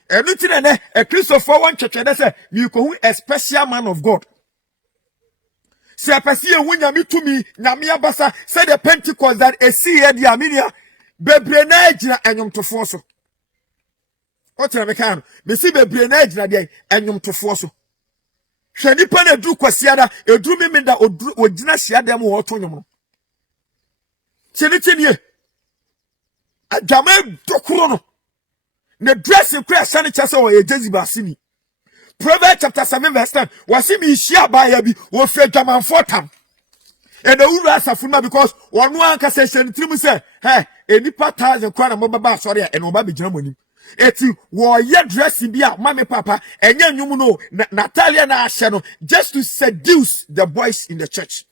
Enuti ne a Christopher one church and say you ko a special man of God. Se apesi e hu nyame tumi nyame abasa say the Pentecost that a see here the Armenia bebre na agina enwomtofo so. O tere me kan me si bebre na agina de enwomtofo so. Shani pana du kwasiada edru memeda ogina hyiada mu ho to nwom no. Cheni adwama dokuro no. Ne dressing kura sane chase wo Jezebel asini. Proverbs chapter 7 verse 10. Wasi mi hia ba ya bi wo fe dwamanfo tam. And the ura asafuna because one anka say hye ntrim say, "Hey, enipa 1000 kwa na mo baba asori and oba be gyina monim." Eti wo ye dress bi a mama papa enye nwum no Natalia na ahye no just to seduce the boys in the church.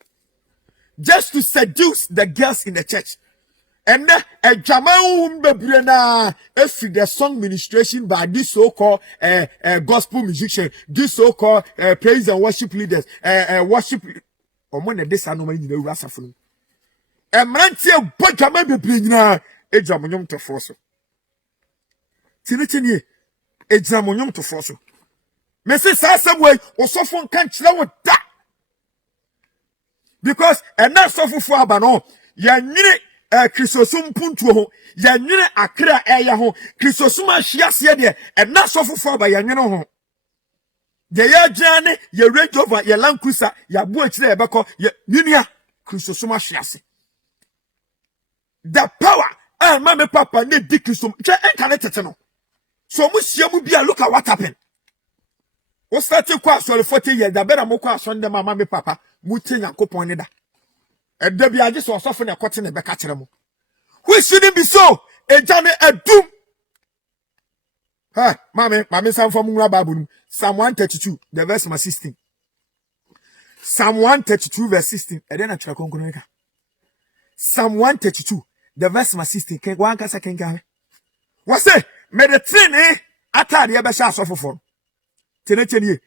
Just to seduce the girls in the church. And a Jaman bebre na if the song ministration by this so-called gospel musician, this so-called praise and worship leaders, worship omone this anoma ni na asafunu. E mrantie bo Jaman bebre nyina e Jamonyom to force. Tinetini e Jamonyom to force. Me say some way osofo kan kire wo da. Because and na sofo aba no ya nyire Chrisosum puntu ho ya nwene akra eya ho Chrisosum ahyiase de and na sofofo aba ya nwene ho de ya jane ya Range Rover ya Land Cruiser ya bu akire ebeko ya nyinia Chrisosum ahyiase. The power mama papa ne di Chrisosum che enka ne tete no so mu hia mu bia look at what happened. We started kwa so 40 years da bera mo kwa so ndem mama papa mu tie Yakobon ne da. And there be a just or soften a cotton and back at them. We shouldn't be so. A journey a doom. Ha, mammy, Sam from Rababun. Psalm 132, the verse 16. Psalm 132, verse 16. And then I try to Psalm 132, the verse 16. Can one cast I can go? What's it? Mediterranean, Atari, a besha for Tenetini.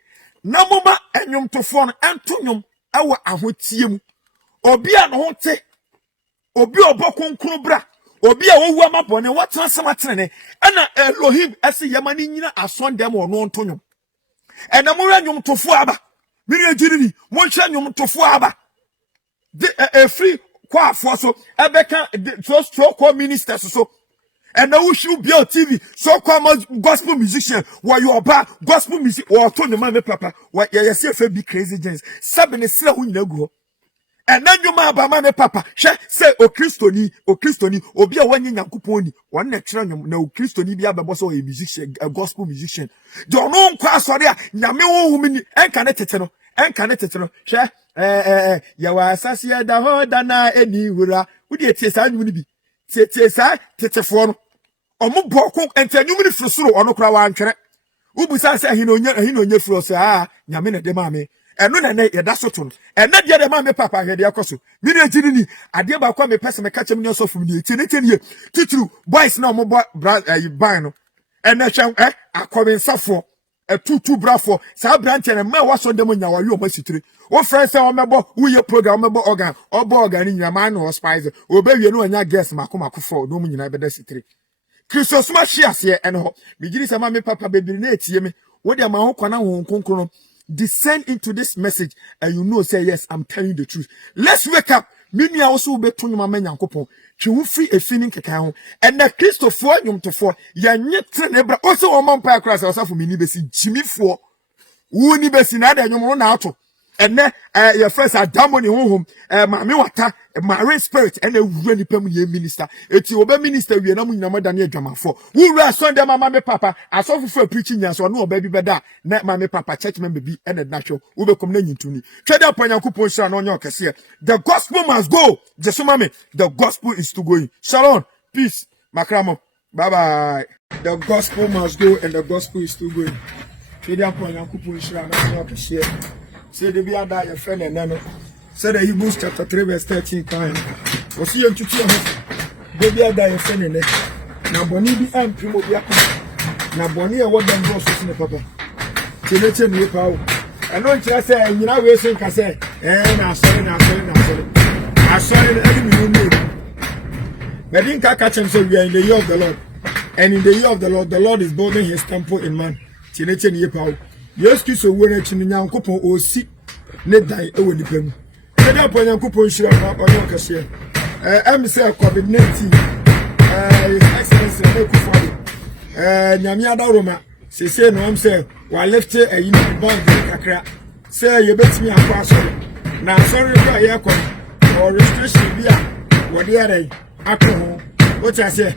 No mama and yum to phone and to yum. Our ahutium. Obi a no te obi obokonkro bra obi a wowu amabone watan samatrene ana Elohim ese yamani nyina asondem wo no ntonwom ena mo ranwom tofo aba miri ejiriri mo hwa nwom tofo aba de free kwa afo so ebeka so call ministers so ena wo hwu bio TV so call gospel musician wo yo ba gospel music wo to ne man papa wo yesi fe bi crazy gens sabe ne sira hu nyina gu. And then you ma ba mama papa say o Christoni obi a wanyi Yakobon ni one lecture na o Christoni bia bebo so a musician a gospel musician do no nkwa asori a nyame wo humi ni enka ne tete no ya wa asase da ho da na eni wura wudi etie sa anwum ni bi tie sa tetefo no omo boko entanwum ni frosoro ono kra wa antwere ubusa se hin onye froso nyame na de maame eno na ne yeda soto no ena de de ma me papa hwede akoso mi na jiri ni ade ba kwa me pese me kache me nyoso fum ni etini titru boys na mo ban no ena hwan akobe nsafo tutu brafo sa branch na ma waso dem nya wawe o masitire wo friend say o mebo wo ye program mebo organ ni nyama na spice obewie no anya guest makomako no mu nyina beda sitire Christos ma hyiase eno mi jiri sama me papa bebiri na etie me wo de ma ho kwana ho konkro descend into this message and you know say yes I'm telling you the truth. Let's wake up. Mimi also be to nyama Yakobon. Twi free a feeling keka ho. And the Christopher nyum to for ya nyet ne bra also o man pa cross also for me ni besi Jimmy for wo ni besi na da nyum na ato. And your friends are down on home. Mami wata marine spirit and a really permanent minister. Eti obe minister we na mu nyama Daniel Dwamanfo. Who were Sunday mama me papa. I saw for preaching yan so no baby beda. Na mama papa church member be and the natural. Ube come na nyintuni. Trade up on Yakobon sha no nyo kese. The gospel must go. Jesu mama, the gospel is to going. Shalom, peace, makramo. Bye bye. The gospel must go and the gospel is to going. Trade up on Yakobon sha no nyo kese. Say the be ada your friend and nano. Say the Hebrews chapter 3 verse 13 kind. We see you to baby ada your friend and na boni bi am primo bi akọ. Na boni e what dem go so ne papa. Tele mi pa o. And no tell say nyina we so nka say na sorry. Asori na edi mi no. But in ka catch him say we are in the year of the Lord. And in the year of the Lord is building his temple in man. Tele mi pa o. Yes, Christ wo na chimi Yakobon osi ne dan e wo nipa mu. Kede apon Yakobon shira onyo kase. Em say COVID-19 excellence na ku for. Nyame ada Roma se no am say wa left a yin bond kakra. say you bet me across. Now, sorry, I or restriction be what the other alcohol. What I say,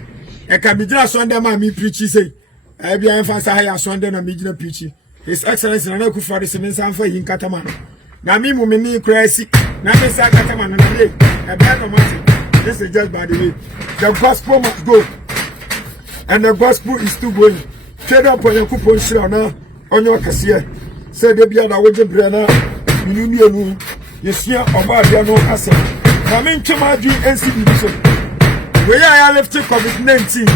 I can be just under my me preachy say. I be emphasis higher Sunday and medium preachy. His Excellency and Uncle for the Seminary for in Cataman. Now, me, woman, crazy. Now, this is Cataman and a day. A bad romantic. This is just by the way. The gospel must go. And the gospel is still going. Trade up on your coupon share now on your cashier. Say they be other wager brenner. You knew you see about your no hassle. Come into my NC division. Where I left COVID-19.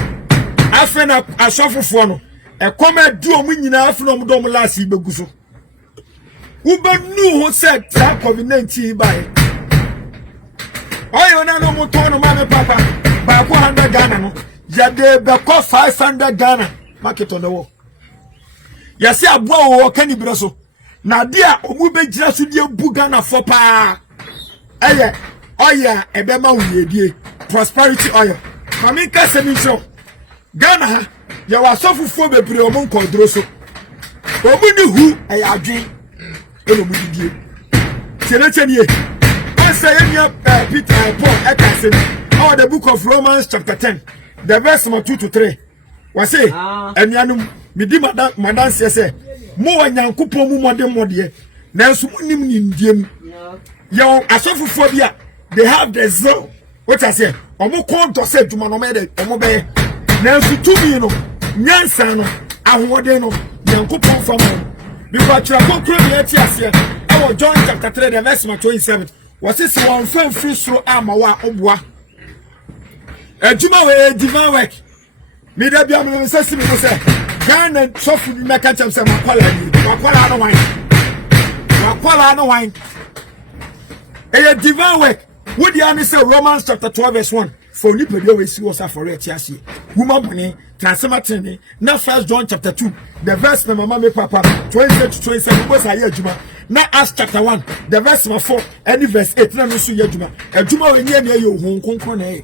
I found a shuffle for no. A comment do a winning after no dome last year. Who but knew who said COVID-19 by. Oh, you know, no more mamma papa. By 100 Ghana. Yade be cost 500 Ghana. Market on the wall. Yasi abwa o kani braso. Na dia omu be jira so dia bu Ghana for pa. Eye oya ebema uyedie. Prosperity oil. Mami ka semi so. Ghana ya wasofufo bebre omu nkodro so. Omu ni hu eye adwen. Eno mu didie. Tienetienie. Say Peter Paul Ekasen. Oh, the book of Romans chapter 10. The verse 2 to 3. Was say, and yanum, midi madam say, more Yankupon more than more dear. Now, so Indian. Young Asophobia, they have the zone. What I say, or more corn to say to Manomede, or Mobe. Now, so 2 million, Yansano, and what they know, Yankupon from home. Because you are going to our John chapter 3, the verse 27. Was this one film free through Amawa Obwa? A Juma way divine work. Media Biam says to me, Gan and Sofu Nakacham some Makwala no wine. Makwala no wine. A divine work. Would the army say Romans chapter 12, verse 1? For Nipedio was for it, yes, woman money, transformation. Now, 1 John chapter 2, the verse number Mamma Papa, 28 to 27 was a year Juma. Now, Acts chapter 1, the verse number 4, and verse 8, no Juma. A Juma when near you, Hong Kong.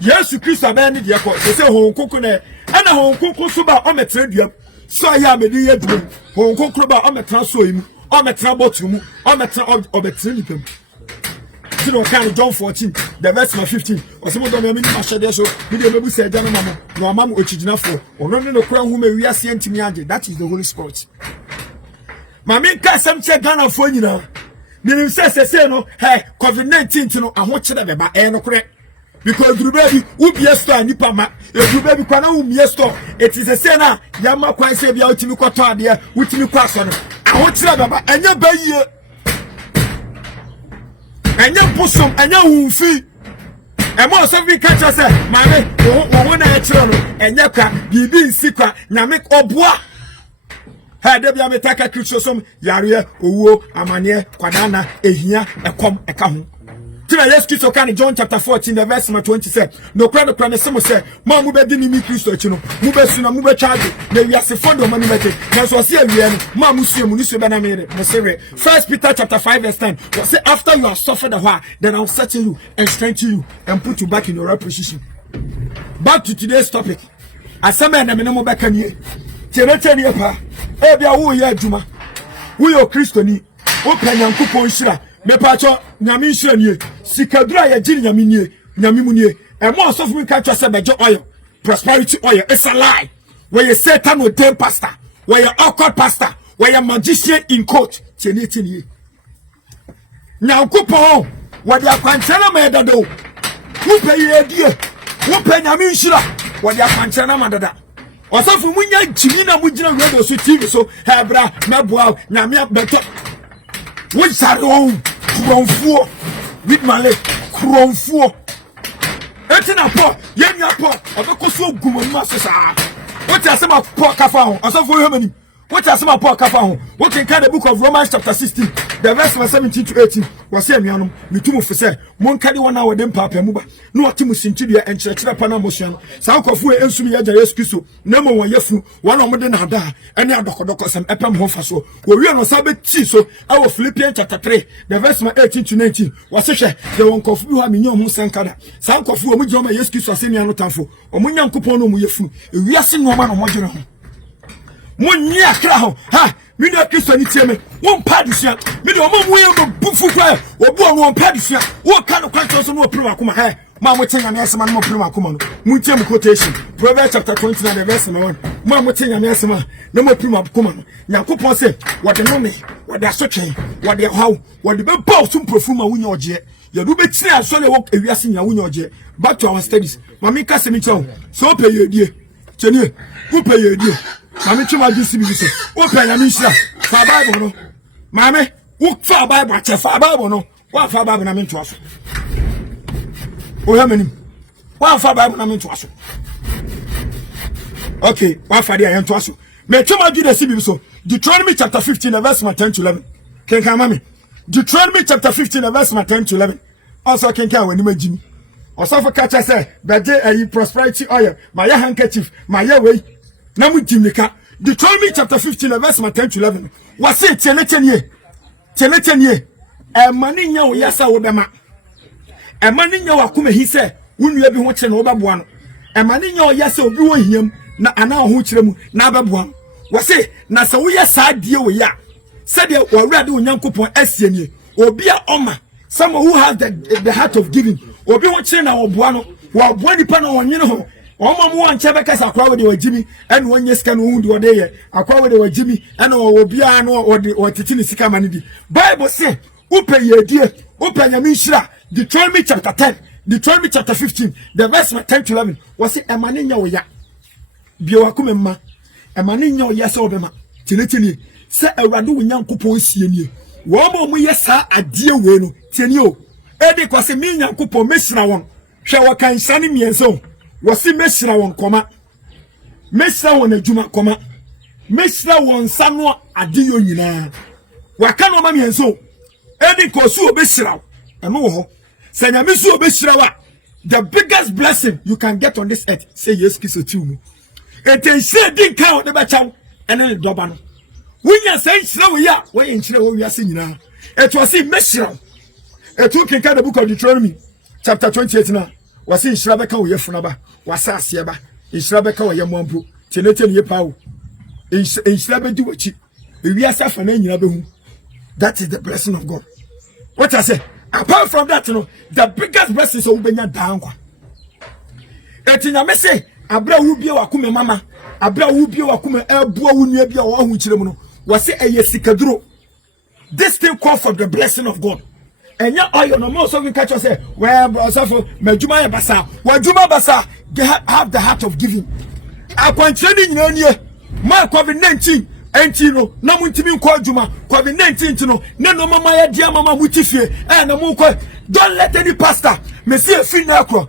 Yes, you Christ are banned, they say Hong Kong, and a Hong Kong Suba on a trade. So I am a dear doing Hong Kong on a transfer him, on a trouble to him, on a trouble of a trinity. John 14, the verse 15. Or some of them are so we never say, Mama, no, Mamma, which is enough for, or no crown whom we are seeing to me. That is the Holy Spirit. Mammy, some check Ghana for you know. Meaning says, say, no, hey, COVID-19 to know, I want you to be by no correct. Because you baby, who be a star, Nipama, if you baby, can whom be a store, it is a sinner, Yama quite say, be out to me, quota, dear, which you pass on. I want you to be, and your baby. And your bosom, and your fee. And most of me catch us, my man, one I channel, and your car, you didn't secret, now make or bois. Had there be a metaka crucial, Yaria, Uwo, Amania, Quadana, Ehia, a com, a come. Let's kiss John chapter 14, the verse 27. No crowd of some say, Mamma didn't meet Christo, Mubesuna, Mube charge, then we are the fund of money. That's what I say, Mamma Musu Banamere, 1 Peter chapter 5, verse 10. What say, after you have suffered a while, then I'll settle you and strengthen you and put you back in your right position. Back to today's topic. As some men, I'm no more back on you. Tienetania pa, Ebia, who ya Juma, who your Christoni, open and coupon shira. Me pacho nyame hwanye sikadura ya giri nyame munye e mo so fu mi ka twa se bejo oil prosperity oil. It's a lie. Where you Satan ordained pastor, where you occult pastor, where you magician in court. Tieni now coupon what you quantana medado who pay ye die who pay nyame hwira what you quantana madada osafu munya jimina mujina radio so TV so hebra meboa nyame beto which are home Kronfuo with my leg Kronfuo etina po yenya po obekoso gumo masesa what you say about pork kafa asofo hemani what you say about pork kafa what can the book of Romans chapter 16 the verse 17 to 18 was say mianom mitumu for say mon kade wona wode mpapa muba no otimu sintidua enkyerechire pa na mosuan sa nkofo ensumi ya Yesu Kristo na mo won yafu wona mo de na da ene adokodoko sam epem ho fa so wo wi no sa beti so awo Philippians chapter 3 the verse 18 to 19 was say the won nkofo bi ha menye ho sankada sa nkofo o mu joma Yesu Kristo asemi anu tamfo o mu nyankopon no mu yafu ewiase no ma no mo jere ho Munya kraho ha me no Christian tie me won pa desua me de omo mu ye no bufu kwa obu won pa desua wo ka no kwanto so no prim akoma he ma mo tenya me asema no prim akoma no mu tie mu quotation Proverbs chapter 29 verse 1 ma mo tenya me asema no mo prim akoma no Yakopon say what the no me what the asotwe what the how what the be bow so profuma wunya oje ye do be tire aso le wo ewiase nya wunya oje back to our studies mami ka se mi chew so pay ye die chenie wo pay ye die mami chuma di si bi so wo pay nya mi hira fa bible no mami wo fa bible che fa bible no wa fa bible na mi nto aso o ya manim wa fa bible na mi nto aso okay wa fa dia nto aso me chuma di de si bi so Deuteronomy chapter 15 verse 10 to 11 can come mami Deuteronomy chapter 15 verse 10 to 11 also can come when you Jimmy also for catch say beje prosperity oil my handkerchief my way na mu Jimmy ka Deuteronomy chapter 15 verse 10 to 11 was say tenetenie e mani nya wo yasa wo bema e mani nya wa kuma hi say wunua bi ho kire no obaboa no e mani nya wo yasa obi wo hiam na ana ho kire mu na ababoa wase na se wo yasa die wo ya said the already Onyankopon asienie obi a oma someone who has the heart of giving obi wo kire na oboa no wo oboa nipa na wonyene ho omo mo anche beka sakwa we de wajimi ene wonye sika no hundi wode ye akwa we de wajimi ene obi a no wotiti ni sika manidi Bible say upe yedie upe nyamishira Deuteronomy chapter 10 Deuteronomy chapter 15 the verse 10 to 11 was it emane nya wo ya bio akumemma emane nya wo ya se obema tinetini se awrade Onyankopon sienie wo mo ye sa ade we no tieni o edi kwase mi Nyankopon meshira won hwe wo kan sane mienso wasi meshira won koma meshira won adwuma koma meshira won sano ade yo nyina waka no ma mienso edi kosu obeshira eno wo ho sanya misu obeshira wa the biggest blessing you can get on this earth say yes kiso tu eten she din kan wo de ba chaw ene doba no wunya say nchira wo ya wo nchira wo wiase nyina it was in meshira etu kinka the book of Deuteronomy chapter 28 na wasi nchira beka wo yefuna ba wasa ase ba nchira beka wo yemampo tenete ne yepa wo nchira be di wachi wiase afa na nyina be hu. That is the blessing of God. What I say, apart from that, you know, the biggest blessing is Ubenya Dankwa. Etina me say, Abra Ubia Wakume Mama, Abra Ubia Wakume Elbua Unibia or Huchiremono, was say a yesikadro. This thing called for the blessing of God. And ya oil no more so we catch us say, well, Brosafo, Majuma Basa, Wajuma Basa, have the heart of giving. Upon training in my COVID-19. Entino na muntimi nko adwuma COVID-19 no na no mama ya dia mama mutifie na mu nko don't let any pastor me see afi na akro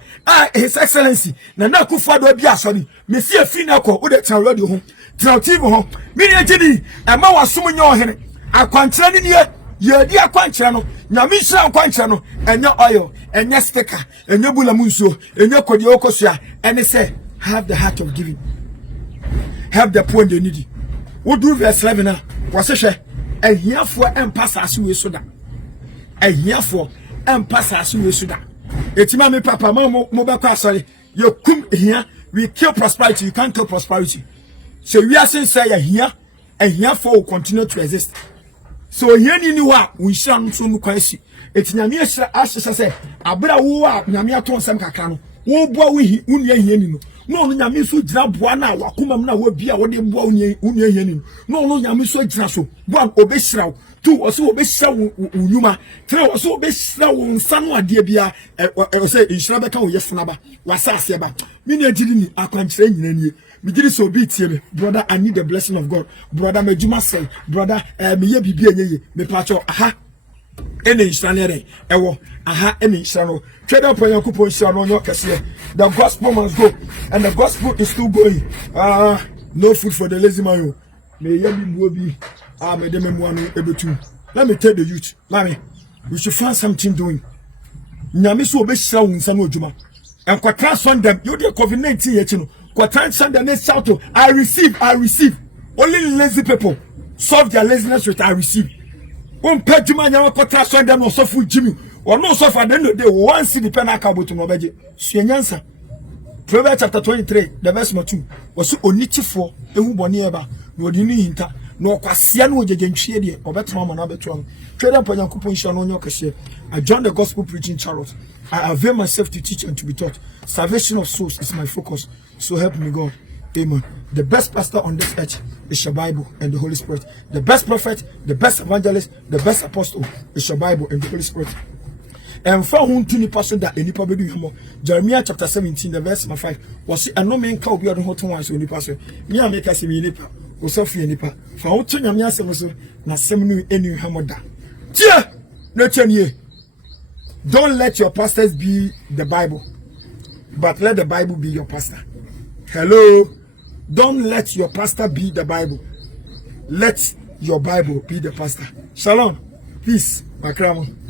his excellency na Akufo do bia asori me see afi na akro wo de tran radio ho tran TV ho me ne gidi e ma wasom nya ohene akwankyera ni ye di akwankyera no nyame hira akwankyera no enya oil enya sticker enya bulamu nsuo enya kodi okosua ene say have the heart of giving, help the poor and the needy. What do verse 11 now? Was a here for and pass as we soda. A here for and pass as we soda. It's mammy, papa, mama, mobile sorry. You come here, we kill prosperity, you can't kill prosperity. So we are saying, say, here and here for will continue to exist. So here you are, we shall not so much. It's Namia ashes, I say, Abra who are Namia ton some cacano. Wo boa we unya yeni no nyame so gyina boa na wakoma na wo bia wo de boa unya yeni no nyame so gyina so boa obehira tu wo so obehira unyuma tre wo so obehira wo nsa no ade bia o say inhira beka wo yefuna ba wasase ba me na gidi ni akwankyere nyina nie me gidi so obi tie me brother, I need the blessing of God, brother. Majuma say brother, me ye bibia nyeye me pacho aha ene inhira ewo aha ene inhira no trade up on your coupon no kese. The gospel must go, and the gospel is still going. No food for the lazy man. May you be may them one able to. Let me tell the youth, mommy, we should find something doing. Nyamisu be showing some juma. And quatransfund them. You the COVID-19 yet, you know. Quatransfund them. Let's shout to I receive. Only lazy people solve their laziness with I receive. One pet juma nyama quatransfund them no suffer Jimmy. Or no suffer at the end of the day, one see the pen account to no budget. Swenyansa. Proverbs chapter 23, the verse 2. Was so only for a who bonnieba, no dini hinta. no kwasia no jejentwie de obetro ma na betro am twede pa Nyankopon hia no nyo kese. I joined the gospel preaching chariot. I avail myself to teach and to be taught. Salvation of souls is my focus, so help me God. Amen. The best pastor on this earth is your Bible and the Holy Spirit. The best prophet, the best evangelist, the best apostle is your Bible and the Holy Spirit. And for whom to person that any probably do Jeremiah chapter 17, the verse 5 was a no man can be on hot ones when you pass. Me, I make us a nipa, or Sophia nipa. For all to Yamia Samuel, na seminu any hamoda. Dear, not ye. Don't let your pastors be the Bible, but let the Bible be your pastor. Hello. Don't let your pastor be the Bible. Let your Bible be the pastor. Shalom. Peace. My crown.